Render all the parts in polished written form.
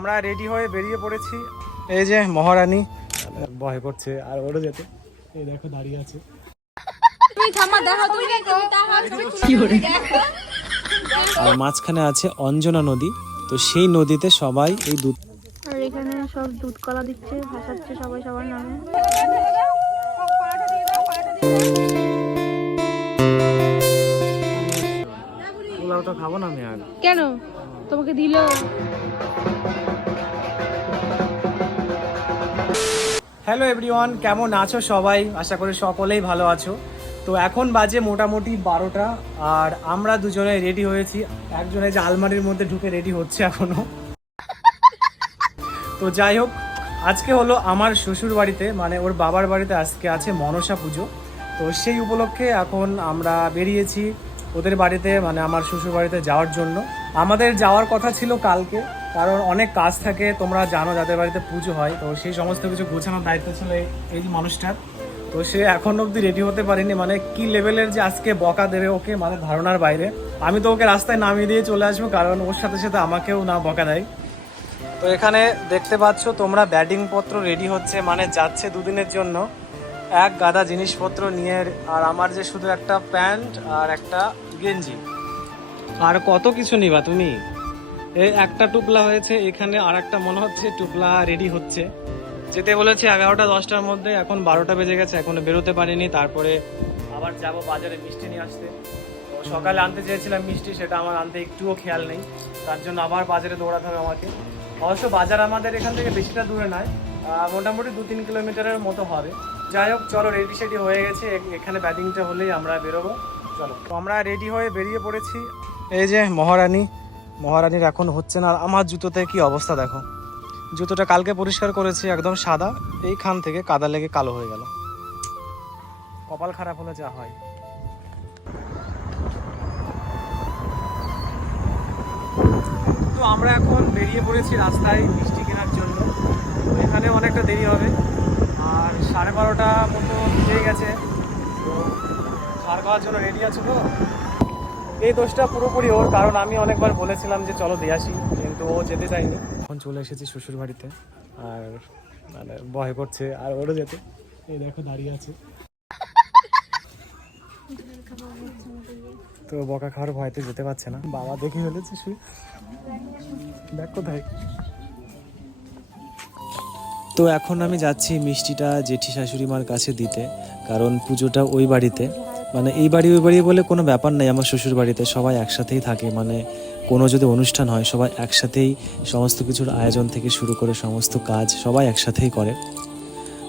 আমরা রেডি হয়ে বেরিয়ে পড়েছি। এই যে মহারানী ভয় করছে আর ওরও যেতে, এই দেখো দাঁড়িয়ে আছে। আর মাঝখানে আছে অঞ্জনা নদী, তো সেই নদীতে সবাই এই দুধ আর এখানে সব দুধ কলা দিচ্ছে, ভাসাচ্ছে সবাই সবার নামে। পোলাও তো খাবো না আমি আর। কেন তোমাকে দিল? হ্যালো এভরিওয়ান, কেমন আছো সবাই? আশা করি সকলেই ভালো আছো। তো এখন বাজে মোটামুটি 12টা আর আমরা দুজনে রেডি হয়েছি। একজনে যে আলমারির মধ্যে ঢুকে রেডি হচ্ছে এখনো। তো যাই হোক, আজকে হলো আমার শ্বশুর বাড়িতে, মানে ওর বাবার বাড়িতে আজকে আছে মনসা পুজো। তো সেই উপলক্ষে এখন আমরা বেরিয়েছি ওদের বাড়িতে, মানে আমার শ্বশুর বাড়িতে যাওয়ার জন্য। আমাদের যাওয়ার কথা ছিল কালকে, কারণ অনেক কাজ থাকে, তোমরা জানো যাদের বাড়িতে পুজো হয়, তো সেই সমস্ত কিছু গোছানোর দায়িত্ব ছিল এই মানুষটার। তো সে এখন অবধি রেডি হতে পারিনি, মানে কি লেভেলের যে আজকে বকা দেবে ওকে, মানে ধারণার বাইরে। আমি তো ওকে রাস্তায় নামিয়ে দিয়ে চলে আসবো, কারণ ওর সাথে সাথে আমাকেও না বকা দেয়। তো এখানে দেখতে পাচ্ছ তোমরা ব্যাটিং পত্র রেডি হচ্ছে, মানে যাচ্ছে দুদিনের জন্য এক গাদা জিনিসপত্র নিয়ে। আর আমার যে শুধু একটা প্যান্ট আর একটা গেঞ্জি, আর কত কিছু নিবা তুমি? এই একটা টুপলা হয়েছে, এখানে আর একটা মনে হচ্ছে টুপলা রেডি হচ্ছে। যেতে বলেছি 11টা 10টার মধ্যে, এখন 12টা বেজে গেছে, এখনো বেরোতে পারিনি। তারপরে আবার যাব বাজারে মিষ্টি নিয়ে আসতে। তো সকালে আনতে চেয়েছিলাম মিষ্টি, সেটা আমার আনতে একটুও খেয়াল নেই, তার জন্য আবার বাজারে দৌড়াতে হবে আমাকে। অবশ্য বাজার আমাদের এখান থেকে বেশিটা দূরে নয়, মোটামুটি 2-3 কিলোমিটারের মতো হবে। যাই হোক, চলো রেডি সেডি হয়ে গেছে, এখানে ব্যাটিংটা হলেই আমরা বেরোবো। চলো, তো আমরা রেডি হয়ে বেরিয়ে পড়েছি। এই যে মহারানীর এখন হচ্ছে না। আমার জুতোতে কি অবস্থা দেখো, জুতোটা কালকে পরিষ্কার করেছি, একদম সাদা, এইখান থেকে কাদা লেগে কালো হয়ে গেল। কপাল খারাপ হলে যা হয়। তো আমরা এখন বেরিয়ে পড়েছি রাস্তায় মিষ্টি কেনার জন্য। তো এখানে অনেকটা দেরি হবে, আর 12:30টা মতো হয়ে গেছে। তো ছাড় খাওয়ার জন্য রেডি আছে। তো এই দোষটা পুরোপুরি ওর, কারণ আমি অনেকবার বলেছিলাম যে চলো দিয়ে আসি, কিন্তু ও যেতে চায়নি। এখন চলে এসেছি শ্বশুর বাড়িতে, আর মানে ভয় করছে আর ওরও যেতে, এই দেখো দাঁড়িয়ে আছে। তো বকা খাওয়ার ভয়তে যেতে পারছে না, বাবা দেখে ফেলেছে শুয়ে। দেখ কোথায়। তো এখন আমি যাচ্ছি মিষ্টিটা জেঠি শাশুড়ি মার কাছে দিতে, কারণ পুজোটা ওই বাড়িতে, মানে এই বাড়ি ওই বাড়ি বলে কোনো ব্যাপার নেই। আমার শ্বশুর বাড়িতে সবাই একসাথেই থাকে, মানে কোনো যদি অনুষ্ঠান হয় সবাই একসাথেই সমস্ত কিছুর আয়োজন থেকে শুরু করে সমস্ত কাজ সবাই একসাথেই করে।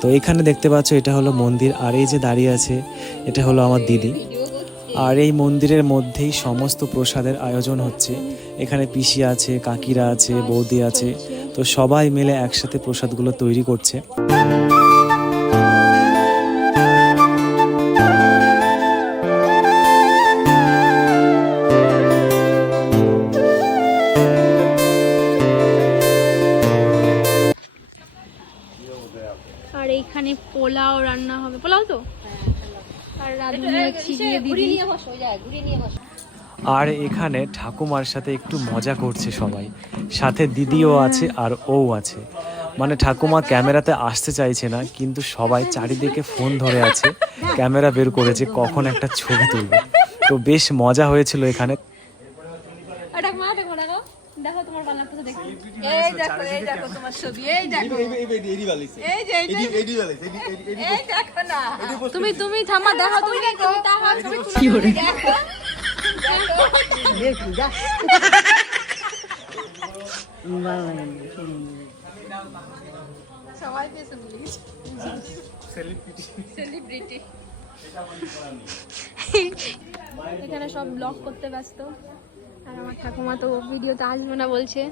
তো এখানে দেখতে পাচ্ছ এটা হলো মন্দির, আর এই যে দাঁড়িয়ে আছে এটা হলো আমার দিদি। আর এই মন্দিরের মধ্যেই সমস্ত প্রসাদের আয়োজন হচ্ছে। এখানে পিসি আছে, কাকিরা আছে, বৌদি আছে, তো সবাই মিলে একসাথে প্রসাদগুলো তৈরি করছে। আর এইখানে পোলাও রান্না হবে, পোলাও তো, আর রাঁধুনি হচ্ছে গিয়ে দিদি। আর এখানে ঠাকুমার সাথে একটু মজা করছে সবাই, সাথে দিদিও আছে আর ও আছে। মানে ঠাকুমা ক্যামেরাতে আসতে চাইছে না, কিন্তু সবাই চারিদিকে ফোন ধরে আছে, ক্যামেরা বের করেছে কখন একটা ছবি তুলবে। তো বেশ মজা হয়েছিল এখানে। দেখো তোমার বানাতে দেখো, এই দেখো, এই দেখো তোমার ছবি, এই দেখো, এই যে এই দেখো না, তুমি থামা, দেখো তুমি তাহা ছবি তুলে দেখো, দেখো যা সবাই পেছন দিকে সেলিব্রিটি। এখানে সব ব্লগ করতে ব্যস্ত, আর আমার ঠাকুমা তো ভিডিওতে আসবে না বলছে,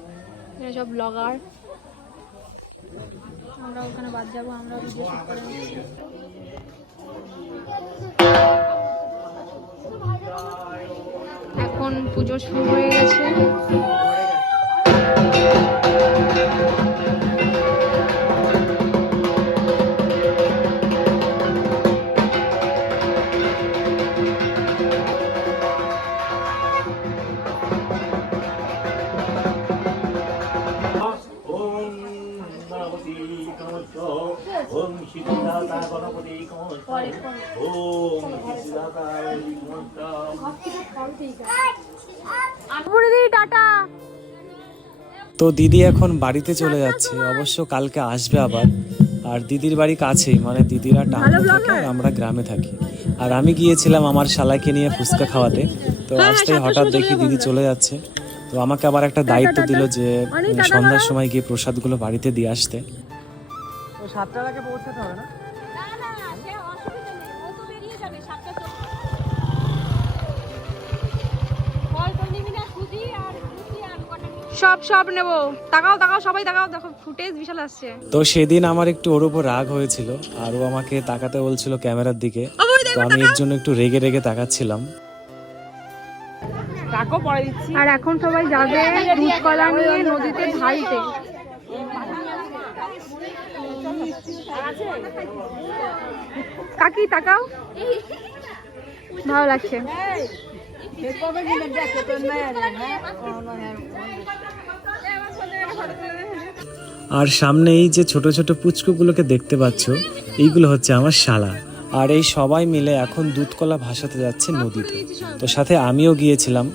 এখানে সব ব্লগার। আমরা ওখানে বাদ যাবো, আমরা ভিডিও শুট করে নিচ্ছি। এখন পুজো শুরু হয়ে গেছে। ওম সিদ্ধিদাতা গণপতি কমস্তায় ওম সিদ্ধিদাতা টাটা। তো দিদি এখন বাড়িতে চলে যাচ্ছে, অবশ্য কালকে আসবে আবার। আর দিদির বাড়ি কাছেই, মানে দিদিরা টাউনে থাকে আর আমরা গ্রামে থাকি। আর আমি গিয়েছিলাম আমার শালাকে নিয়ে ফুচকা খাওয়াতে, তো আসতে হঠাৎ দেখি দিদি চলে যাচ্ছে। তো আমাকে আবার একটা দায়িত্ব দিল যে সন্ধ্যার সময় গিয়ে প্রসাদগুলো বাড়িতে দিয়ে আসতে। তো 7টার আগে পৌঁছাতে হবে না? সব নেব। তাকাও তাকাও সবাই তাকাও, দেখো ফুটেজ বিশাল আসছে। তো সেদিন আমার একটু ওর উপর রাগ হয়েছিল, আর ও আমাকে তাকাতে বলছিল ক্যামেরার দিকে, তো আমি এর জন্য একটু রেগে রেগে তাকাচ্ছিলাম। আর এখন সবাই যাবে দুধ কলা নিয়ে নদীতে ঢালতে। কাকি তাকাও, ভালো লাগছে। আর সামনে এই যে ছোট ছোট পুচকুগুলোকে দেখতে পাচ্ছ, এইগুলো হচ্ছে আমার শালা। আর এই সবাই মিলে এখন দুধকলা ভাসাতে যাচ্ছে নদীতে। তো সাথে আমিও গিয়েছিলাম।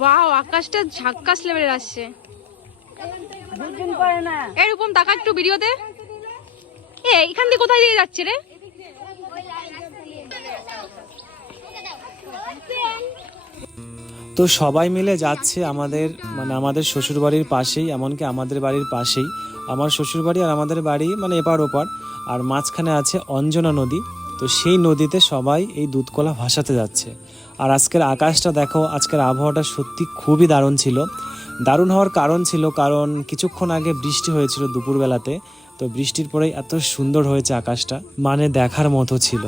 ওয়াও, আকাশটা ঝাক্কাস লেভেলের আসছে। এরকম তাকা একটু ভিডিওতে। এখান দিয়ে কোথায় দিয়ে যাচ্ছে রে? তো সবাই মিলে যাচ্ছে আমাদের, মানে আমাদের শ্বশুর বাড়ির পাশেই, এমনকি আমাদের বাড়ির পাশেই আমার শ্বশুর বাড়ি আর আমাদের বাড়ি, মানে এপার ওপার। আর মাঝখানে আছে অঞ্জনা নদী। তো সেই নদীতে সবাই এই দুধকলা ভাসাতে যাচ্ছে। আর আজকের আকাশটা দেখো, আজকের আবহাওয়াটা সত্যি খুবই দারুণ ছিল। দারুণ হওয়ার কারণ ছিল, কারণ কিছুক্ষণ আগে বৃষ্টি হয়েছিল দুপুরবেলাতে। তো বৃষ্টির পরেই এত সুন্দর হয়েছে আকাশটা, মানে দেখার মতো ছিল।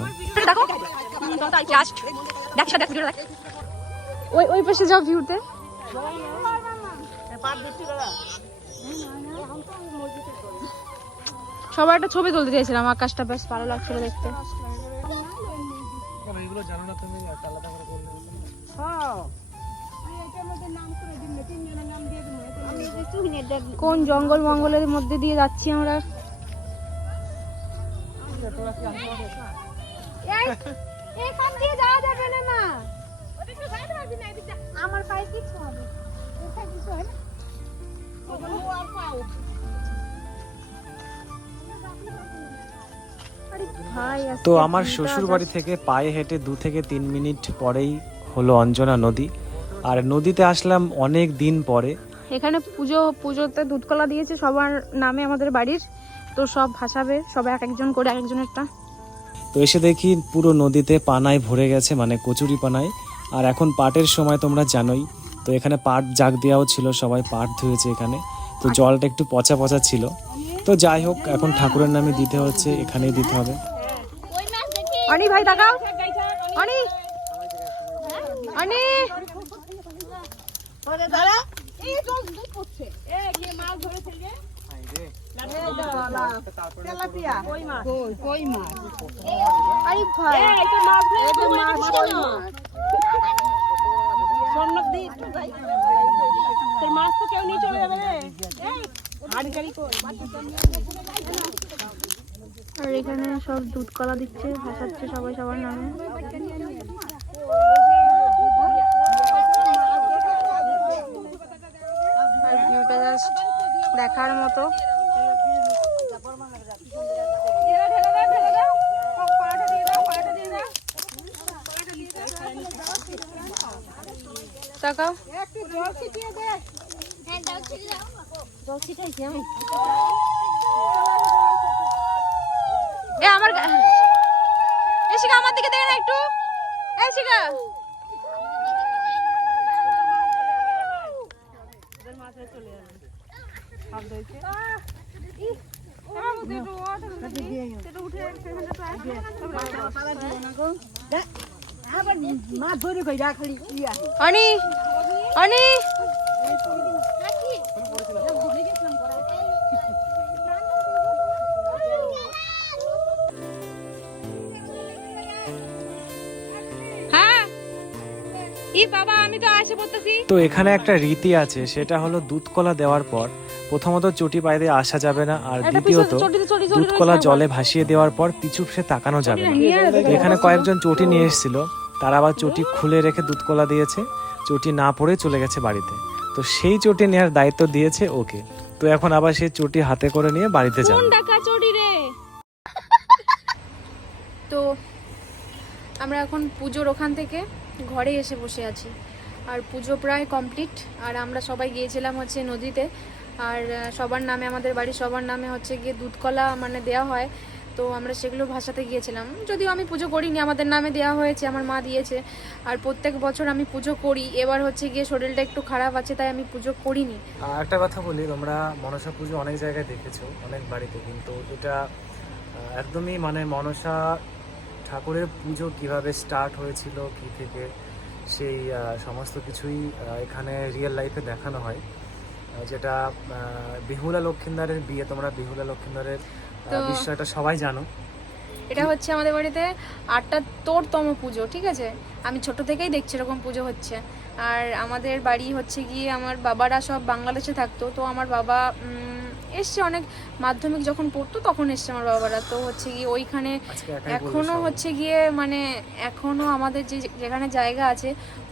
ওই পাশে যাও ভিউতে। সবাই একটা ছবি তুলতে চেয়েছিলাম, আকাশটা বেশ ভালো লাগছিল দেখতে। কোন জঙ্গল মঙ্গলের মধ্যে দিয়ে যাচ্ছি আমরা। এখান দিয়ে যাওয়া যাবে না মা, আমার পায়ে কিছু হবে। তো আমার শ্বশুর বাড়ি থেকে পায়ে হেঁটে 2 থেকে 3 মিনিট পরেই হলো অঞ্জনা নদী। আর নদীতে আসলাম অনেক দিন পরে। এখানে পুজোতে দুধকলা দিয়েছে সবার নামে আমাদের বাড়ির। তো সব ভাসাবে, সব এক একজন করে, এক একজনেরটা। তো এসে দেখি পুরো নদীতে পানায় ভরে গেছে, মানে কচুরি পানায়। আর এখন পাটের সময় তোমরা জানোই, তো এখানে পাট জাগ দেওয়াও ছিল, সবাই পাট ধুয়েছে এখানে। তো জলটা একটু পচা পচা ছিল। তো যাই হোক, এখন ঠাকুরের নামে দিতে হচ্ছে, এখানেই দিতে হবে। অনি ভাই তাকাও, অনি অনি দাঁড়া, এই জল দুধ পড়ছে। কে মাছ ধরেছে রে? তেলাপিয়া, কই মাছ? কই মাছ? আরে ভাই, এটা মাছ ধরেছে। সম্নক দি একটু ভাই, তোর মাছ তো কেউ নিয়ে চলে যাবে রে। হাড়ি গাড়ি কই? আর এখানে সব দুধ কলা দিচ্ছে, ভাসাচ্ছে সবাই সবার নামে। আর ভিউটা জাস্ট দেখার মতো। তাকাও, আমার এসিকা আমার দিকে দেখে না একটু। এসিকা অনি অনি হ্যাঁ ই বাবা আমি তো আসে পড়তেছি। তো এখানে একটা রীতি আছে, সেটা হলো দুধ কলা দেওয়ার পর প্রথমত চটি পায়ে দিয়ে আসা যাবে না, আর দ্বিতীয়ত দুধ কলা জলে ভাসিয়ে দেওয়ার পর পিছু ফিরে তাকানো যাবে না। এখানে কয়েকজন চটি নিয়ে এসেছিল, তারা আবার চটি খুলে রেখে দুধ কলা দিয়েছে, চটি না পড়ে চলে গেছে বাড়িতে। তো সেই চটি নেওয়ার দায়িত্ব দিয়েছে ওকে। তো এখন আবার সেই চটি হাতে করে নিয়ে বাড়িতে যাবে। তো আমরা এখন পুজোর ওখান থেকে ঘরে এসে বসে আছি, আর পুজো প্রায় কমপ্লিট। আর আমরা সবাই গিয়েছিলাম হচ্ছে নদীতে, আর সবার নামে, আমাদের বাড়ির সবার নামে হচ্ছে গিয়ে দুধ কলা মানে দেওয়া হয়। তো আমরা সেগুলো ভাসাতে গিয়েছিলাম, যদিও আমি পুজো করিনি, আমাদের নামে দেওয়া হয়েছে, আমার মা দিয়েছে। আর প্রত্যেক বছর আমি পুজো করি, এবার হচ্ছে গিয়ে শরীরটা একটু খারাপ আছে তাই আমি পুজো করিনি। একটা কথা বলি, তোমরা মনসা পুজো অনেক জায়গায় দেখেছো, অনেক বাড়িতে, কিন্তু এটা একদমই মানে মনসা ঠাকুরের পুজো কিভাবে স্টার্ট হয়েছিল, কি থেকে, সেই সমস্ত কিছুই এখানে রিয়েল লাইফে দেখানো হয়। যেটা বিহুলা লক্ষিন্দারের বিয়ে, তোমরা বিহুলা লক্ষিন্দারের বিষয়টা সবাই জানো। এটা হচ্ছে আমাদের বাড়িতে ৭৮তম পুজো, ঠিক আছে। আমি ছোট থেকেই দেখছি এরকম পুজো হচ্ছে। আর আমাদের বাড়ি হচ্ছে গিয়ে, আমার বাবারা সব বাংলাদেশে থাকতো, তো আমার বাবা এসছে অনেক, মাধ্যমিক যখন পড়তো তখন এসছে আমার বাবারা। তো হচ্ছে গিয়ে ওইখানে এখনো হচ্ছে গিয়ে মানে এখনো আমাদের যেখানে জায়গা আছে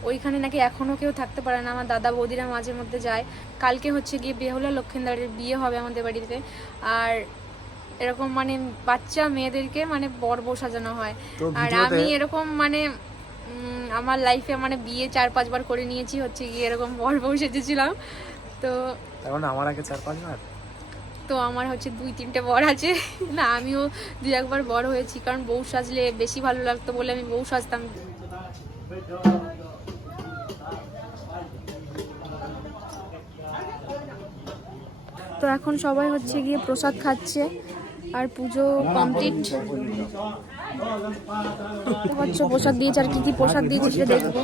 ওইখানে নাকি এখনো কেউ থাকতে পারে না। আমার দাদা বৌদিরা মাঝে মধ্যে যায়। কালকে হচ্ছে গিয়ে বেহুলা লক্ষিন্দারের বিয়ে হবে আমাদের বাড়িতে, আর এরকম মানে বাচ্চা মেয়েদেরকে মানে বর বউ সাজানো হয়। আর আমি এরকম মানে আমার লাইফে মানে বিয়ে ৪-৫ বার করে নিয়েছি, হচ্ছে গিয়ে এরকম বর বউ সেজেছিলাম। তো এখন আমার আগে ৪-৫ বার, তো আমার হচ্ছে ২-৩টে বর আছে না, আমিও ২-১ বার বর হয়েছি, কারণ বউ সাজলে বেশি ভালো লাগতো বলে আমি বউ সাজতাম। তো এখন সবাই হচ্ছে গিয়ে প্রসাদ খাচ্ছে, আর পুজো কমপ্লিট হচ্ছে। প্রসাদ দিয়েছে, আর কি কি প্রসাদ দিয়েছে সেটা দেখবো।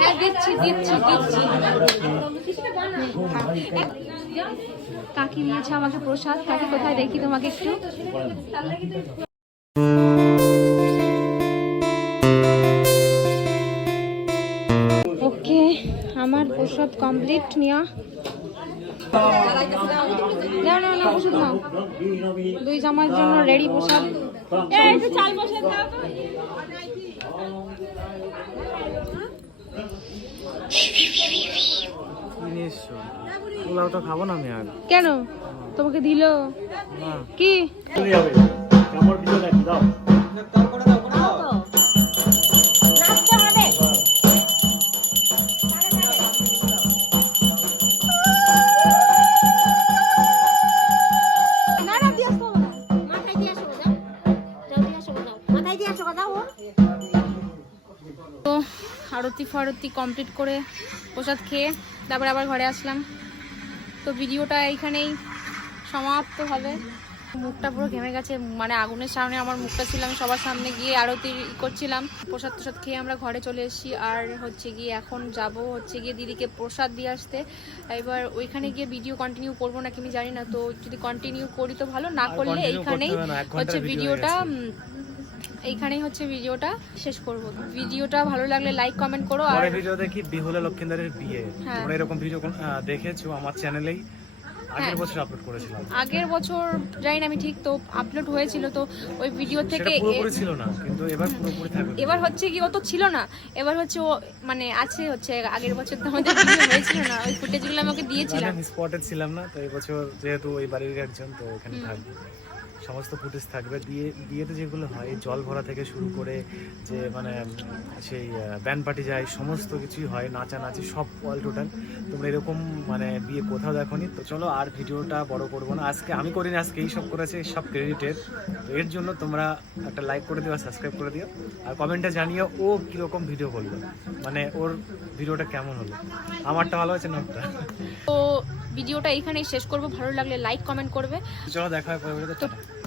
হ্যাঁ দিচ্ছি দিচ্ছি দিচ্ছি। কাকি দিয়েছে আমাকে প্রসাদ। কাকি কোথায় দেখি তোমাকে একটু। ওকে, আমার প্রসাদ কমপ্লিট। নিয়া না না না, ওষুধ নাও, 2 জামার জন্য রেডি প্রসাদ। চাল প্রসাদ দাও তো। পোলাওটা খাবো না আমি আর। কেন তোমাকে দিল কি? আমার ভিডিও নাকি দাও। তো আরতি ফারতি কমপ্লিট করে প্রসাদ খেয়ে তারপরে আবার ঘরে আসলাম। তো ভিডিওটা এইখানেই সমাপ্ত হবে। মুখটা পুরো ঘেমে গেছে, মানে আগুনের সামনে আমার মুখটা ছিল, আমি সবার সামনে গিয়ে আরতি করছিলাম। প্রসাদ টসাদ খেয়ে আমরা ঘরে চলে এসেছি, আর হচ্ছে গিয়ে এখন যাব হচ্ছে গিয়ে দিদিকে প্রসাদ দিয়ে আসতে। এবার ওইখানে গিয়ে ভিডিও কন্টিনিউ করবো নাকি আমি জানি না, তো যদি কন্টিনিউ করি তো ভালো, না করলে এইখানেই হচ্ছে ভিডিওটা এইখানেই হচ্ছে ভিডিওটা শেষ করব। ভিডিওটা ভালো লাগলে লাইক কমেন্ট করো। আর ভিডিও দেখি বিহুলা লক্ষিন্দারের বিয়ে, তোমরা এরকম ভিডিও দেখেছো আমার চ্যানেলেই আগের বছর আপলোড করেছিলাম। আগের বছর জানি না আমি ঠিক, তো আপলোড হয়েছিল। তো ওই ভিডিও থেকে পুরোপুরি ছিল না, কিন্তু এবার পুরোপুরি থাকবে। এবার হচ্ছে কি, ও তো ছিল না, এবার হচ্ছে ও মানে আছে হচ্ছে আগের বছর তো আমাদের ভিডিও হয়েছিল না, ওই ফুটেজগুলো আমাকে দিয়েছিলাম। আমি স্পটেড ছিলাম না, তো এই বছর যেহেতু ওই বাড়ির একজন, তো এখানে থাকবে, সমস্ত ফুটেজ থাকবে। বিয়েতে যেগুলো হয়, জল ভরা থেকে শুরু করে যে মানে সেই ব্যান্ড পার্টি যায়, সমস্ত কিছুই হয়, নাচানাচি সব অল টোটাল। তোমরা এরকম মানে বিয়ে কোথাও দেখোনি। তো চলো আর ভিডিওটা বড় করবো না, আজকে আমি করিনি, আজকে এই সব করেছে, সব ক্রেডিটের। তো এর জন্য তোমরা একটা লাইক করে দিও, সাবস্ক্রাইব করে দিও, আর কমেন্টে জানিও ও কীরকম ভিডিও করলো, মানে ওর ভিডিওটা কেমন হলো, আমারটা ভালো হয়েছে না ওটা। তো ভিডিওটা এইখানেই শেষ করবো, ভালো লাগলে লাইক কমেন্ট করবে। চলো দেখা হয় পরে।